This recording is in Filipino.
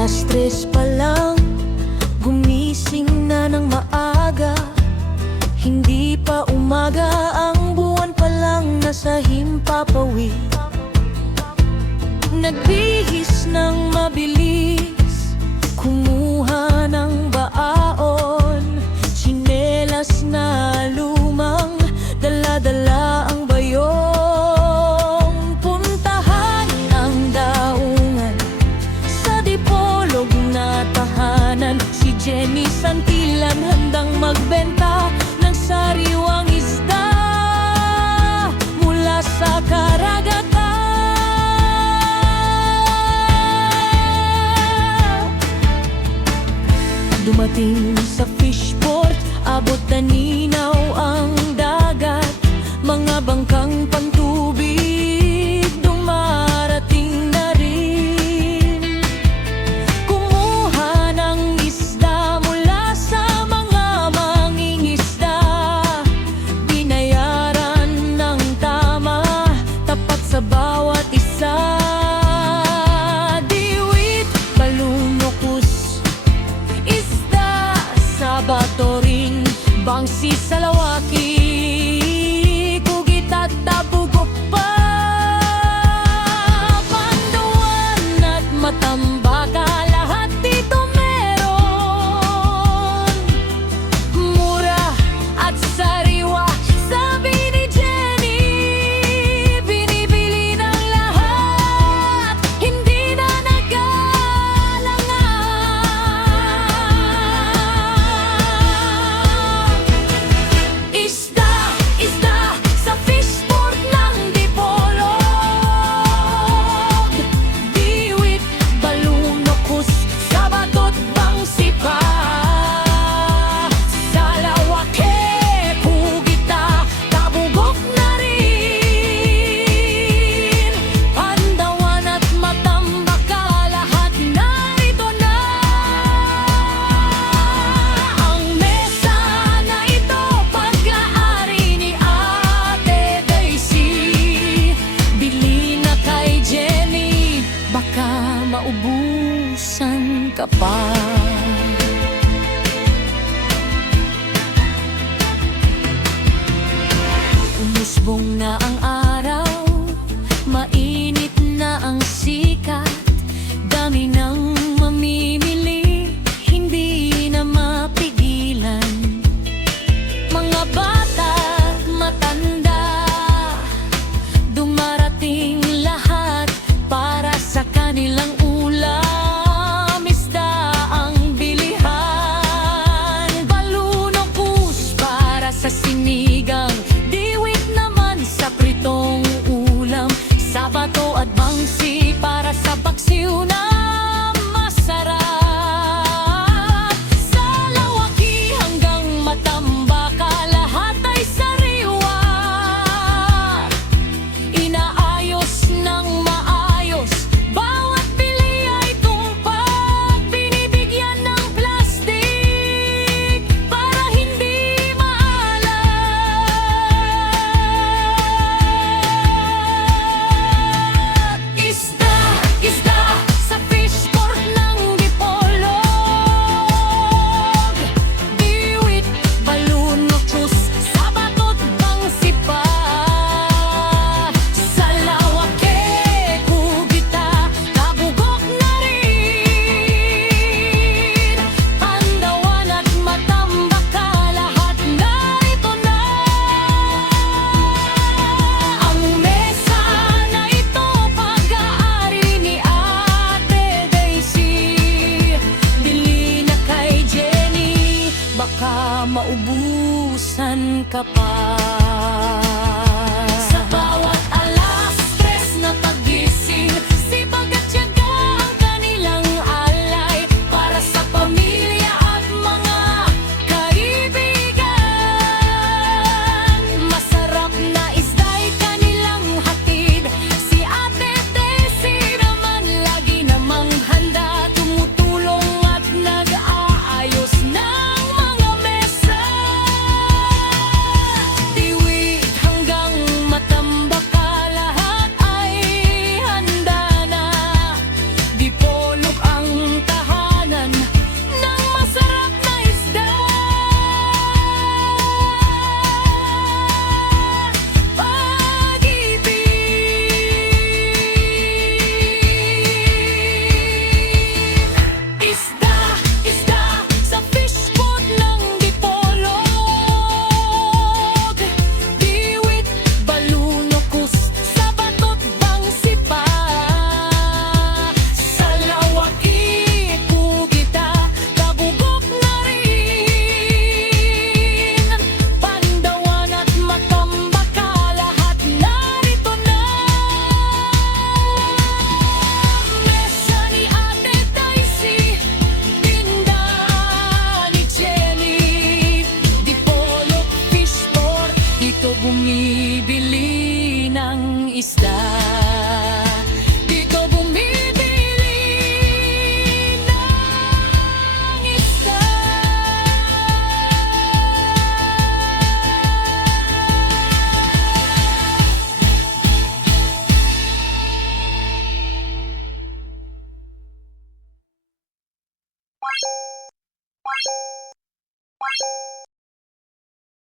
Alas 3 pa lang, gumising na ng maaga. Hindi pa umaga, ang buwan pa lang nasa himpapawid. Nagbihis ng mabilis, kumuha ng baon. Tsinelas na lumang, dala-dala ang bayong. Puntahan ang daungan sa Dipolog na tahanan. Si Jenny Santillan handang magbenta ng sariwang isda mula sa karagatan. Dumating sa fishport, abot na ninaw ang dagat. Mga bangkang pantubig dumarating na rin. Kumuha ng isda mula sa mga mangingisda. Binayaran ng tama, tapat sa bawat isa. Batoring, bangsi, salawaki, kugit at tabugok pa. Panduan at matambaka, lahat dito meron. Mura at sariwa, sabi ni Jenny, binibili ng lahat, hindi na nag-aalangan. Maubusan ka pa. Umusbong na ang araw, mainit na ang sikat. Dami ng mamimili, hindi na mapigilan. Mga bata at matanda, dumarating lahat para sa kanilang ulam. Isda ang bilihan, balunok-us para sa sinigang, diwit naman sa pritong ulam, sabato at bangsi para sa paksiw na masarap. Salawaki hanggang matambaka, lahat ay sariwa. Inaayos ng maayos, bawat bili ay tumpak. Binibigyan ng plastic para hindi maalat. Isda, isda sa fishport ng Dipolog. Diwit, balunok-us, sabatot, bangsi pa. Salawake, kugita, tabugok na rin. Pandawan at matambaka, lahat narito na. Ang mesa na ito, pag-aari ni Ate Daisy. Bili na kay Jenny, baka maubusan ka pa. Sa bawat alas 3 na pagising, sipag at tiyaga ang kanilang alay para sa pamilya at mga kaibigan. Masarap na isda'y kanilang hatid. Si Ate Daisy naman lagi namang handa, tumutulong at nag-aayos ng mga mesa. bibili ng isda.